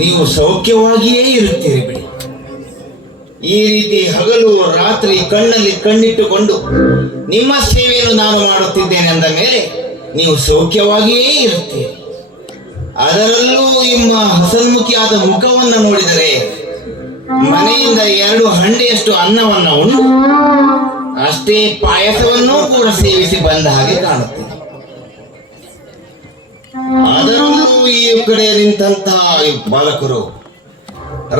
ನೀವು ಸೌಖ್ಯವಾಗಿಯೇ ಇರುತ್ತೀರಿ ಬಿಡಿ. ಈ ರೀತಿ ಹಗಲು ರಾತ್ರಿ ಕಣ್ಣಲ್ಲಿ ಕಣ್ಣಿಟ್ಟುಕೊಂಡು ನಿಮ್ಮ ಸೇವೆಯನ್ನು ನಾನು ಮಾಡುತ್ತಿದ್ದೇನೆ ಅಂದ ಮೇಲೆ ನೀವು ಸೌಖ್ಯವಾಗಿಯೇ ಇರುತ್ತೀರಿ. ಅದರಲ್ಲೂ ನಿಮ್ಮ ಹಸನ್ಮುಖಿಯಾದ ಮುಖವನ್ನು ನೋಡಿದರೆ ಮನೆಯಿಂದ 2 ಹಂಡೆಯಷ್ಟು ಅನ್ನವನ್ನು ಉಂಡು ಅಷ್ಟೇ ಪಾಯಸವನ್ನೂ ಕೂಡ ಸೇವಿಸಿ ಬಂದ ಹಾಗೆ ಕಾಣುತ್ತದೆ. ಅದರಲ್ಲೂ ಈ ಕಡೆ ನಿಂತಹ ಬಾಲಕರು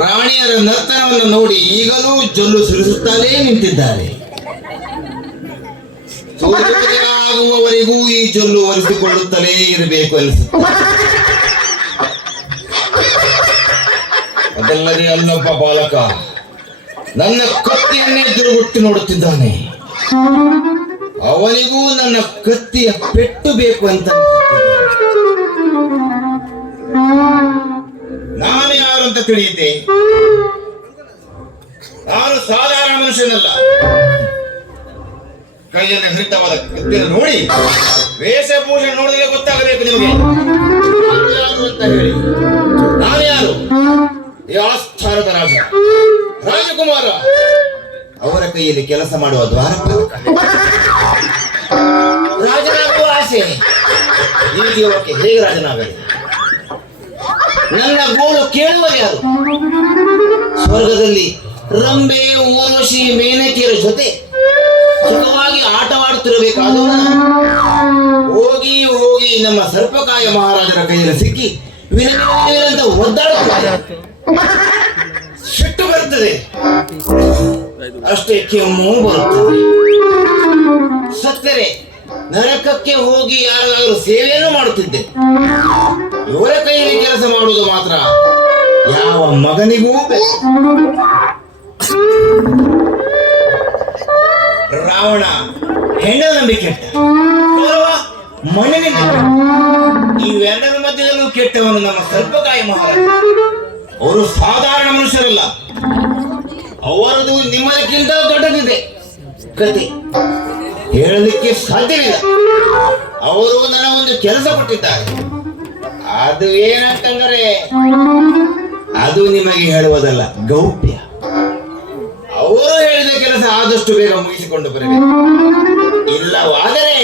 ರಾಣಿಯರ ನರ್ತನವನ್ನು ನೋಡಿ ಈಗಲೂ ಜೊಲ್ಲು ಸುರಿಸುತ್ತಲೇ ನಿಂತಿದ್ದಾರೆ. ಸೂರ್ಯೋದಯ ಆಗುವವರೆಗೂ ಈ ಜೊಲ್ಲು ಒರೆಸಿಕೊಳ್ಳುತ್ತಲೇ ಇರಬೇಕು ಅನಿಸುತ್ತದೆ. ಅದಲ್ಲದೆ ಅಲ್ಲೊಬ್ಬ ಬಾಲಕ ನನ್ನ ಕತ್ತಿಯನ್ನೇ ದುರುಗುಟ್ಟಿ ನೋಡುತ್ತಿದ್ದಾನೆ. ಅವನಿಗೂ ನನ್ನ ಕತ್ತಿಯ ಪೆಟ್ಟು ಬೇಕು ಅಂತ ನಾನು ಯಾರು ಅಂತ ತಿಳಿಯುತ್ತೆ. ನಾನು ಸಾಧಾರಣ ಮನುಷ್ಯನಲ್ಲ. ಕೈಯಲ್ಲಿ ಹರಿತವಾದ ಕತ್ತಿಯನ್ನು ನೋಡಿ ವೇಷಭೂಷಣ ನೋಡಿದ್ರೆ ಗೊತ್ತಾಗಬೇಕು ನಿಮಗೆ ಅಂತ ಹೇಳಿ. ನಾನು ಯಾರು? ಈ ಆಸ್ಥಾನದ ರಾಜಕುಮಾರ, ಅವರ ಕೈಯಲ್ಲಿ ಕೆಲಸ ಮಾಡುವ ದ್ವಾರಪಾಲಕ. ರಾಜನಾಗುವ ಆಸೆ, ಈ ಜೀವಕ್ಕೆ ಹೇಗೆ ರಾಜನಾಗಲಿ? ನನ್ನ ಗೋಳು ಕೇಳುವರು ಯಾರು? ಸ್ವರ್ಗದಲ್ಲಿ ರಂಬೆ ಊರ್ವಶಿ ಮೇನಕೆಯರ ಜೊತೆ ಸುಖವಾಗಿ ಆಟವಾಡುತ್ತಿರಬೇಕಾದವ ಹೋಗಿ ಹೋಗಿ ನಮ್ಮ ಸರ್ಪಕಾಯ ಮಹಾರಾಜರ ಕೈಯಲ್ಲಿ ಸಿಕ್ಕಿ ವಿನಂತ ಒದ್ದಾಡುತ್ತಾರೆ. ಸಿಟ್ಟು ಬರುತ್ತದೆ, ಅಷ್ಟೇ ಕೆಮ್ಮು ಬರುತ್ತದೆ. ಸತ್ತರೆ ನರಕಕ್ಕೆ ಹೋಗಿ ಯಾರಾದರೂ ಸೇವೆಯನ್ನು ಮಾಡುತ್ತಿದ್ದೆ. ಇವರ ಕೈಯಲ್ಲಿ ಕೆಲಸ ಮಾಡುವುದು ಮಾತ್ರ ಯಾವ ಮಗನಿಗೂ ಬೇಕು. ರಾವಣ ಹೆಣ್ಣಲ್ಲಿ ಕೆಟ್ಟ, ಮಣ್ಣಿನಿಂದ ಇವೆರಡರ ಮಧ್ಯದಲ್ಲೂ ಕೆಟ್ಟವನು ನಮ್ಮ ಸರ್ಪಕಾಯ ಮಹಾರಾಜ. ಅವರು ಸಾಧಾರಣ ಮನುಷ್ಯರಲ್ಲ, ಅವರದು ನಿಮ್ಮದಕ್ಕಿಂತ ದೊಡ್ಡದಿದೆ ಕತೆ, ಹೇಳಲಿಕ್ಕೆ ಸಾಧ್ಯವಿಲ್ಲ. ಅವರು ನನಗೊಂದು ಕೆಲಸ ಕೊಟ್ಟಿದ್ದಾರೆ. ಅದು ಏನಂತಂದರೆ ಅದು ನಿಮಗೆ ಹೇಳುವುದಲ್ಲ, ಗೌಪ್ಯ. ಅವರು ಹೇಳಿದ ಕೆಲಸ ಆದಷ್ಟು ಬೇಗ ಮುಗಿಸಿಕೊಂಡು ಬರಬೇಕು. ಇಲ್ಲವಾದರೆ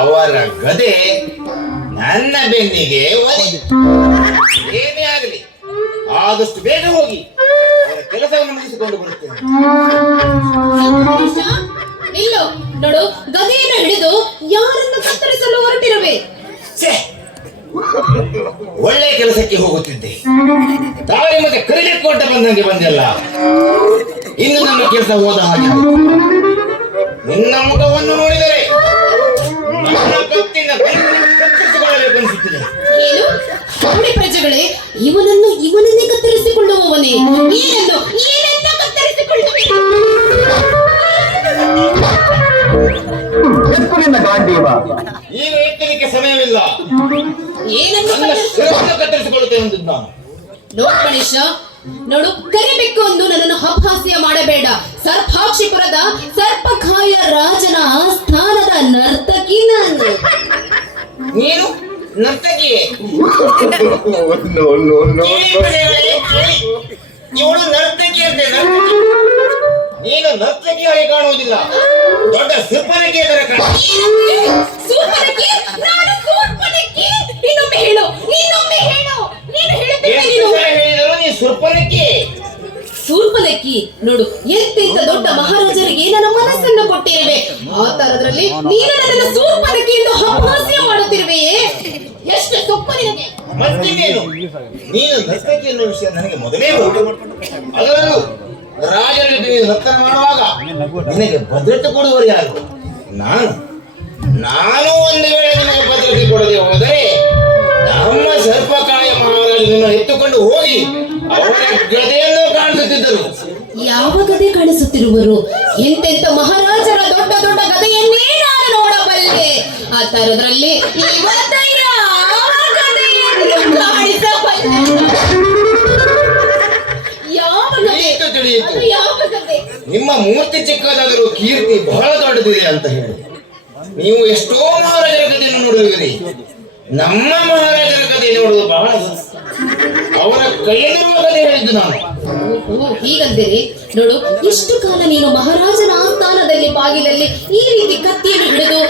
ಅವರ ಗದೆ ನನ್ನ ಬೆನ್ನಿಗೆ ಏನೇ ಆಗಲಿ ಆದಷ್ಟು ಬೇಗ ಹೋಗಿ ಅವರ ಕೆಲಸವನ್ನು ಮುಗಿಸಿಕೊಂಡು ಬರುತ್ತೇನೆ. ಇಲ್ಲೋ ನೋಡು, ಗದೆಯನ್ನು ಹಿಡಿದು ಯಾರನ್ನು ಕತ್ತರಿಸಲು ಹೊರಟಿರುವೆ? ಒಳ್ಳೆ ಕೆಲಸಕ್ಕೆ ಹೋಗುತ್ತಿದ್ದೆ, ದಾರಿ ಮತ್ತೆ ಕರಿಲಿಕ್ಕೆ ಕೊಟ್ಟ ಬಂದಂಗೆ ಬಂದೆಲ್ಲ. ಇನ್ನು ನನ್ನ ಕೆಲಸ ಹೋದ ಹಾಗೆ. ನಿನ್ನ ಮುಖವನ್ನು ನೋಡಿದರೆ ನನ್ನ ಕತ್ತಿನ ಕತ್ತರಿಸಿಕೊಳ್ಳಬೇಕು ಅನಿಸುತ್ತಿದೆ. ಏನು ನೋಡಿ ಪ್ರಜೆಗಳೇ, ಇವನನ್ನೇ ಕತ್ತರಿಸಿಕೊಳ್ಳುವವನೇ? ಏನನ್ನ ಕತ್ತರಿಸಿಕೊಳ್ಳಬೇಕು? ಈಗ ಎತ್ತಲಿಕ್ಕೆ ಸಮಯವಿಲ್ಲ. ಏನನ್ನು ಕತ್ತರಿಸಿಕೊಳ್ಳುತ್ತೇನೆ ಎಂದಿದ್ದು ನಾನು. ನೋಡ್ ಗಣೇಶ, ನೋಡು, ಕರಿಬೇಕು ಎಂದು ನನ್ನನ್ನು ಅಪಹಾಸ್ಯ ಮಾಡಬೇಡ. ಸರ್ಪಾಕ್ಷಿಪುರದ ಸರ್ಪಕಾಯ ರಾಜನ ಆಸ್ಥಾನದ ನರ್ತಕಿ ನಾನು. ನೀನು ನರ್ತಕಿ? ಇವಳು ನರ್ತಕಿ ಅಂತೆ. ನೀನು ನರ್ತಕಿ ಹಾಗೆ ಕಾಣುವುದಿಲ್ಲ, ದೊಡ್ಡ ಸಿರ್ಪನಕಿ ಅದರ ಸೂರ್ಪನಕ್ಕಿ. ನೋಡು, ಎಂತೆಂತ ದೊಡ್ಡ ಮಹಾರಾಜರಿಗೆ ನನ್ನ ಮನಸ್ಸನ್ನು ಕೊಟ್ಟಿರುವೆ. ಆ ತರದ್ರಲ್ಲಿ ನೀನು ನನ್ನ ಸೂರ್ಪನಕ್ಕಿ ಎಂದು ಅಪಹಾಸ್ಯ ಮಾಡುತ್ತಿರುವೆಯೇ? ಎಷ್ಟು ಸೊಪ್ಪು ನಿನಗೆ! ಮತ್ತಿನ್ನೇನು, ನೀನು ನರ್ತಕಿ ಎನ್ನುವ ವಿಷಯ ನನಗೆ ಮೊದಲೇ ಗೊತ್ತು. ಅದರಲ್ಲೂ ರಾಜನ ಜೊತೆ ನೀನು ನರ್ತನ ಮಾಡುವಾಗ ನಿನಗೆ ಭದ್ರತೆ ಕೊಡುವರು ಯಾರು? ನಾನು ಒಂದು ವೇಳೆ ನಿನಗೆ ಭದ್ರತೆ ಕೊಡದೆ ಹೋದರೆ ನಮ್ಮ ಸರ್ಪಕಾಯ ಮಹಾರಾಜನನ್ನು ಎತ್ತುಕೊಂಡು ಹೋಗಿ ಅವರ ಗದೆಯನ್ನು ಕಾಣಿಸುತ್ತಿದ್ದರು. ಯಾವ ಗದೆ ಕಾಣಿಸುತ್ತಿರುವರು? ಎಂತೆಂತ ಮಹಾರಾಜರ ದೊಡ್ಡ ದೊಡ್ಡ ಗದೆಯನ್ನೇ ನಾನು ನೋಡಬಲ್ಲೆ. ಆ ತರದ್ರಲ್ಲಿ ನಿಮ್ಮ ಮೂರ್ತಿ ಚಿಕ್ಕದಾದರೂ ಕೀರ್ತಿ ಬಹಳ ದೊಡ್ಡದಿದೆ ಅಂತ ಹೇಳಿ ನೀವು ಎಷ್ಟೋ ಮಹಾರಾಜರ ಕಥೆಯನ್ನು ನೋಡುವಿರಿ. ನಮ್ಮ ಮಹಾರಾಜರ ಕಥೆ ನೋಡುವುದು ಬಹಳ. ಅವರ ಕೈಯಲ್ಲಿರುವಾಗಲೇ ಹೇಳಿದ್ದು ನಾನು. ಹೀಗಂದರೆ ನೋಡು, ಇಷ್ಟು ಕಾಲ ನೀನು ಮಹಾರಾಜನ ಆಸ್ಥಾನದಲ್ಲಿ ಬಾಗಿಲಲ್ಲಿ ಈ ರೀತಿ ಕತ್ತಿಯನ್ನು ಹಿಡಿದು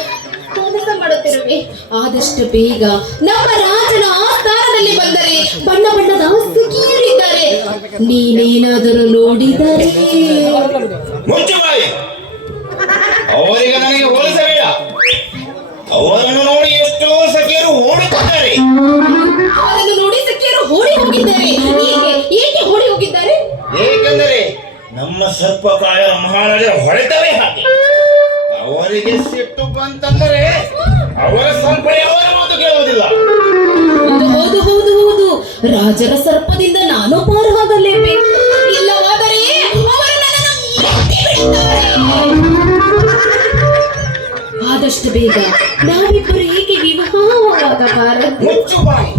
ಕೆಲಸ ಮಾಡುತ್ತಿರುವೆ. ಆದಷ್ಟು ಬೇಗ ನಮ್ಮ ರಾಜನ ಆಸ್ಥಾನದಲ್ಲಿ ಬಂದರೆ ಬಣ್ಣ ಬಣ್ಣದ ಸಖಿಯರಿದ್ದಾರೆ, ನೀನೇನಾದರೂ ನೋಡಿದರೆ ಮುಚ್ಚು ಬಾಯಿ. ಅವರಿಗೆ ನನಗೆ ಹೋಲಿಸಬೇಡ. ಅವರನ್ನು ನೋಡಿ ಎಷ್ಟೋ ಸಖಿಯರು ಓಡುತ್ತಿದ್ದಾರೆ. ಅವರನ್ನು ನೋಡಿ ಸಖಿಯರು ಓಡಿ ಹೋಗಿದ್ದಾರೆ. ಏಕೆ ಓಡಿ ಹೋಗಿದ್ದಾರೆ? ಏಕೆಂದರೆ ನಮ್ಮ ಸರ್ಪಕಾಯರ ಮಹಾರಾಜ ಹೊಡೆತವೇ ಹಾಗೆ. ಅವರಿಗೆ ಸಿಟ್ಟು ಬಂತಂದರೆ ಅವರ ಸಂಪಡೆ ಅವರ ಮಾತು ಕೇಳುವುದಿಲ್ಲ. ಹೌದು ಹೌದು ಹೌದು, ರಾಜರ ಸರ್ಪದಿಂದ ನಾನು ಪಾರಾಗಲೇಬೇಕು, ಇಲ್ಲವಾದರೆ ಅವರು ನನ್ನನ್ನು ಮೆಟ್ಟಿ ಬಿಡುತ್ತಾರೆ. ಆದಷ್ಟು ಬೇಗ ನಾವಿಬ್ಬರು ಏಕೆ ವಿವಾಹವಾಗಬಾರದು? ಮುಚ್ಚು ಬಾಯಿ.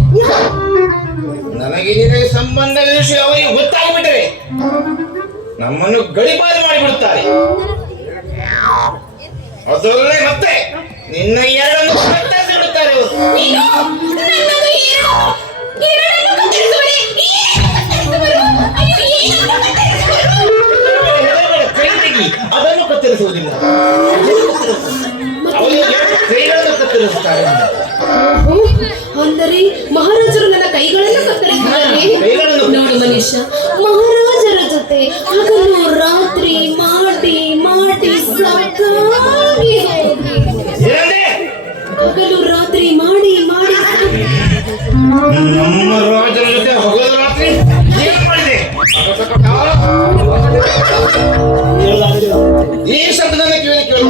ನನಗೆ ನಿನಗೆ ಸಂಬಂಧದ ವಿಷಯ ಅವರಿಗೆ ಗೊತ್ತಾಗ್ಬಿಟ್ರೆ ನಮ್ಮನ್ನು ಗಡಿಪಾರು ಮಾಡಿಬಿಡುತ್ತಾರೆ. ಅದರಲ್ಲೇ ಮತ್ತೆ ನಿನ್ನ ಎರಡನ್ನು ಕತ್ತರಿಸಿಬಿಡುತ್ತಾರೆ ಅವರು. ನೀನು ನನ್ನನ್ನು ಎರಡನ್ನು ಕತ್ತರಿಸುವರೆ? ಅಯ್ಯೋ, ಏನನ್ನು ಕತ್ತರಿಸುವರು? ಕೈ ತೆಗಿ, ಅದನ್ನು ಕತ್ತರಿಸುವುದಿಲ್ಲ. ಅವರು ಕೈಗಳನ್ನು ಕತ್ತರಿಸುತ್ತಾರೆ. ಅಂದರೆ ಮಹಾರಾಜರು ನನ್ನ ಕೈಗಳನ್ನು ಕತ್ತರಿಸುತ್ತಾರೆ. ನೋಡು ಮನುಷ್ಯ, ಮಹಾರಾಜರ ಜೊತೆ ಹಗಲು ರಾತ್ರಿ ಮಾಡಿ ಮಾಡಿ ಸಾಕಾಗಿ ಹಗಲು ರಾತ್ರಿ ಮಾಡಿ ಮಾಡಿ ನಮ್ಮ ರಾಜರ ಜೊತೆ ಹಗಲು ರಾತ್ರಿ ಏನು ಮಾಡಿದೆ? ಈ ಶಬ್ದವನ್ನು ಕೇಳು.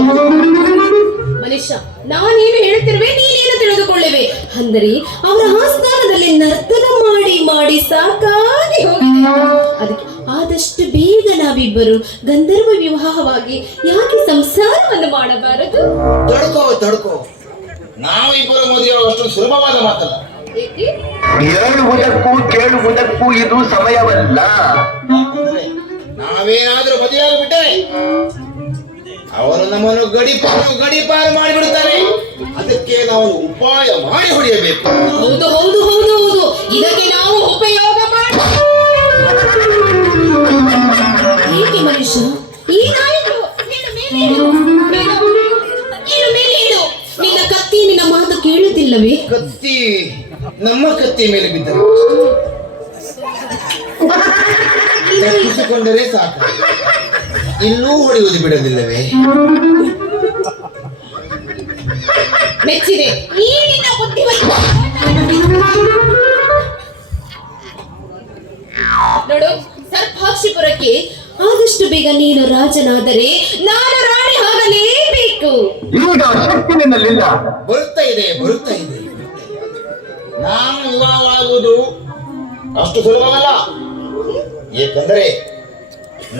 ಮನುಷ್ಯ, ನಾನೇನು ಹೇಳುತ್ತಿರುವೆ, ನೀನೇನು ತಿಳಿದುಕೊಳ್ಳುವೆ. ಅಂದರೆ ಅವರ ಆಸ್ಥಾನದಲ್ಲಿ ನರ್ತನ ಮಾಡಿ ಮಾಡಿ ಸಾಕಾಗಿ ಹೋಗಿದೆ. ಅದಕ್ಕೆ ಆದಷ್ಟು ಬೇಗ ನಾವಿಬ್ಬರು ಗಂಧರ್ವ ವಿವಾಹವಾಗಿ ಯಾಕೆ ಸಂಸಾರವನ್ನು ಮಾಡಬಾರದು? ತಡ್ಕೋ. ನಾವು ಇಬ್ಬರು ಮದುವೆ ಅಷ್ಟು ಸುಲಭವಾದ ಮಾತಲ್ಲ. ಏಕೆ? ಹೇಳುವುದಕ್ಕೂ ಕೇಳುವುದಕ್ಕೂ ಇದು ಸಮಯವಲ್ಲ. ನಾವೇನಾದ್ರೂ ಮದುವೆಯಾಗಿಬಿಟ್ಟರೆ ಅವರು ನಮ್ಮನ್ನು ಗಡಿಪಾರು ಮಾಡಿಬಿಡುತ್ತಾರೆ. ಅದಕ್ಕೆ ನಾವು ಉಪಾಯ ಮಾಡಿ ಹೊಡೆಯಬೇಕು. ಹೌದು ಹೌದು ಹೌದು ಹೌದು, ಇದಕ್ಕೆ ನಾವು ಉಪಯೋಗ ಮಾಡಿ. ಏಕೆ ಮನುಷ್ಯ, ಏನಾಯಿತು? ನಿನ್ನ ಕತ್ತಿ ನಿನ್ನ ಮಾತು ಕೇಳುತ್ತಿಲ್ಲವೇ? ಕತ್ತಿ ನಮ್ಮ ಕತ್ತಿ ಮೇಲೆ ಬಿದ್ದರೆ ತಪ್ಪಿಸಿಕೊಂಡರೆ ಸಾಕು, ಇನ್ನೂ ಹೊಡೆಯುವುದು ಬಿಡಲಿಲ್ಲವೇ? ಮೆಚ್ಚಿದೆ ಈ ನಿನ್ನ ಬುದ್ಧಿವಂತ. ನೋಡು, ಸರ್ಪಾಕ್ಷಿಪುರಕ್ಕೆ ಆದಷ್ಟು ಬೇಗ ನೀನು ರಾಜನಾದರೆ ನಾನು ರಾಣಿ ಆಗಲೇಬೇಕು. ಈಗ ಶಕ್ತಿ ನಿನ್ನಲ್ಲಿಲ್ಲ. ಬರುತ್ತಾ ಇದೆ. ನಾನು ವಿವಾಹವಾಗುವುದು ಅಷ್ಟು ಸುಲಭವಲ್ಲ. ಏಕೆಂದರೆ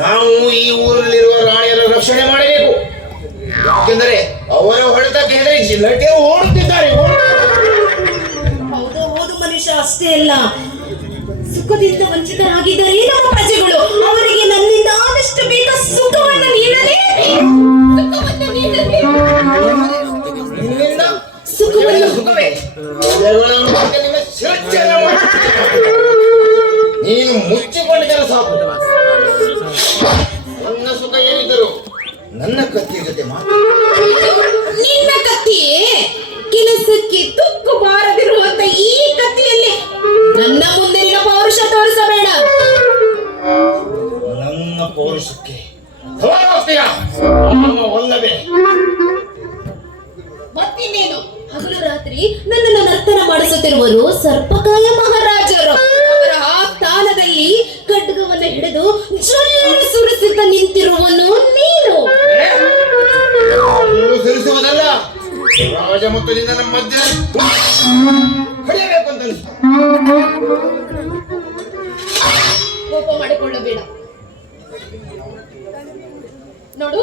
ನಾವು ಈ ಊರಲ್ಲಿರುವ ರಾಣಿಯರ ರಕ್ಷಣೆ ಮಾಡಬೇಕು. ಯಾಕೆಂದರೆ ಅವರ ಹೊಡೆತಕ್ಕೆ ಹೆದರಿ ಜಿಲ್ಲಕ್ಕೆ ಓಡುತ್ತಿದ್ದಾರೆ. ಹೌದು ಹೌದು ಮನುಷ್ಯ, ಅಷ್ಟೇ ಅಲ್ಲ, ಸುಖದಿಂದ ವಂಚಿತರಾಗಿದ್ದಾರೆ ನಮ್ಮ ಪ್ರಜೆಗಳು. ಅವರಿಗೆ ನನ್ನಿಂದ ಆದಷ್ಟು ಬೇಗ ಸುಖವನ್ನು ನೀಡಲೇಬೇಕು. ನಿನ್ನಿಂದ ಸುಖವೇ ನಿನ್ನ ಶಿರಚ್ಛೇದ ಮಾಡುತ್ತೇನೆ. ನೀನು ಮುಚ್ಚಿಕೊಂಡಿದ್ದರೆ ಸಾಕು. ನನ್ನ ಸುಖ ಏನಿದ್ದರು ನನ್ನ ಕತ್ತಿಯ ಜೊತೆ ಮಾತ್ರ. ನಿನ್ನ ಕತ್ತಿಯೇ? ಕೆಲಸಕ್ಕೆ ತುಕ್ಕು ಬಾರದಿರುವಂತ ಈ ಕತ್ತಿಯಲ್ಲಿ ನನ್ನ ಮುಂದೆ ನಿನ್ನ ಪೌರುಷ ತೋರಿಸಬೇಡ. ನನ್ನ ಪೌರುಷಕ್ಕೆ ಒಲ್ಲವೇ? ಮತ್ತಿನ್ನೇನು, ಹಗಲು ರಾತ್ರಿ ನನ್ನನ್ನು ನರ್ತನ ಮಾಡಿಸುತ್ತಿರುವರು ಸರ್ಪಕಾಯ ಮಹಾರಾಜರು. ಅವರ ಆಸ್ಥಾನದಲ್ಲಿ ಖಡ್ಗವನ್ನು ಹಿಡಿದು ಜೊಲ್ಲು ಸುರಿಸುತ್ತ ನಿಂತಿರುವನು ನೀನು. ಸುರಿಸುವುದಲ್ಲ, ರಾಜ ಮತ್ತು ನಿನ್ನ ಮಧ್ಯೆ ಹೊಡೆಯಬೇಕು ಅಂತ ಅನಿಸ್ತು. ಕೋಪ ಮಾಡಿಕೊಳ್ಳಬೇಡ. ನೋಡು,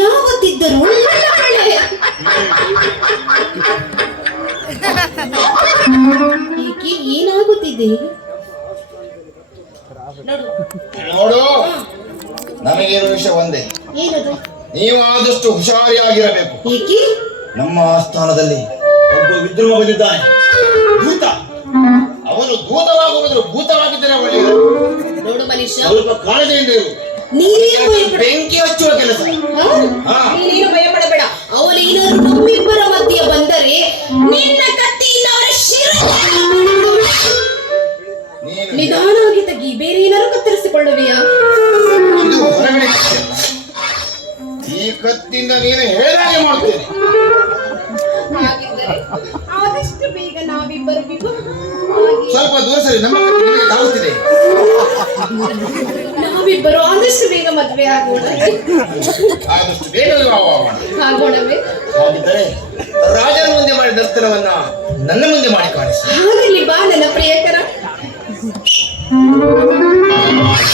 ಯಾವತ್ತಿದ್ದರೂ ನನ್ನ ಒಳ್ಳೆಯ. ಏಕೆ, ಏನಾಗುತ್ತಿದೆ? ನೋಡು, ನಮಗಿರೋ ವಿಷಯ ಒಂದೇ. ಏನದು? ನೀವು ಆದಷ್ಟು ಹುಷಾರಿಯಾಗಿರಬೇಕು. ಏಕೆ? ನಮ್ಮ ಆಸ್ಥಾನದಲ್ಲಿ ಒಬ್ಬ ವಿದ್ರೋಹ ಬಂದಿದ್ದಾನೆ, ದೂತ. ಅವನು ಅವನು ಭೂತವಾಗುವುದು ಭೂತವಾಗಿದ್ದರೆ ಒಳ್ಳೆಯದು. ನೋಡು ಮನುಷ್ಯ, ಸ್ವಲ್ಪ ಕಾಳಜಿಯಿಂದ ಇರು. ನೀನೇನು ಭಯಪಡ, ಬೆಂಕಿ ಹಚ್ಚುವ ಕೆಲಸ. ಹಾ. ನೀನೇನು ಭಯ ಪಡಬೇಡ. ಅವನೇನಾದ್ರು ನಮ್ಮಿಬ್ಬರ ಮಧ್ಯೆ ಬಂದರೆ ನಿನ್ನ ಕತ್ತಿಯಿಂದ ಅವರ ಶಿರ ನೀನು ನಿಧಾನವಾಗಿ ತೆಗಿ. ಬೇರೆ ಏನಾದ್ರು ಕತ್ತರಿಸಿಕೊಳ್ಳುವೆಯಾ? ಇದು ಹೊರಗಡೆ ಕತ್ತಿ ಅಲ್ಲ. ಈ ಕತ್ತಿಂದ ನೀನು ಹೇಳಿದಾಗೆ ಮಾಡ್ತೇನೆ. ಹಾಗಿದ್ದರೆ ಆದಷ್ಟು ಬೇಗ ನಾವಿಬ್ಬರು ವಿವಾಹವಾಗಿ ಸ್ವಲ್ಪ ದೂರ ಸರಿ, ನಮ್ಮ ಕತ್ತಿ ನಿನಗೆ ತಾಗುತ್ತಿದೆ. ನಾವಿಬ್ಬರು ಆದಷ್ಟು ಬೇಗ ಮದುವೆ ಆಗೋಣ. ಆದಷ್ಟು ಬೇಗ ವಿವಾಹವಾಗೋಣ. ಆಗೋಣವೇ? ಹಾಗಿದ್ದರೆ ರಾಜನ ಮುಂದೆ ಮಾಡಿದ ನರ್ತನವನ್ನ ನನ್ನ ಮುಂದೆ ಮಾಡಿ ಕಾಣಿಸಿ.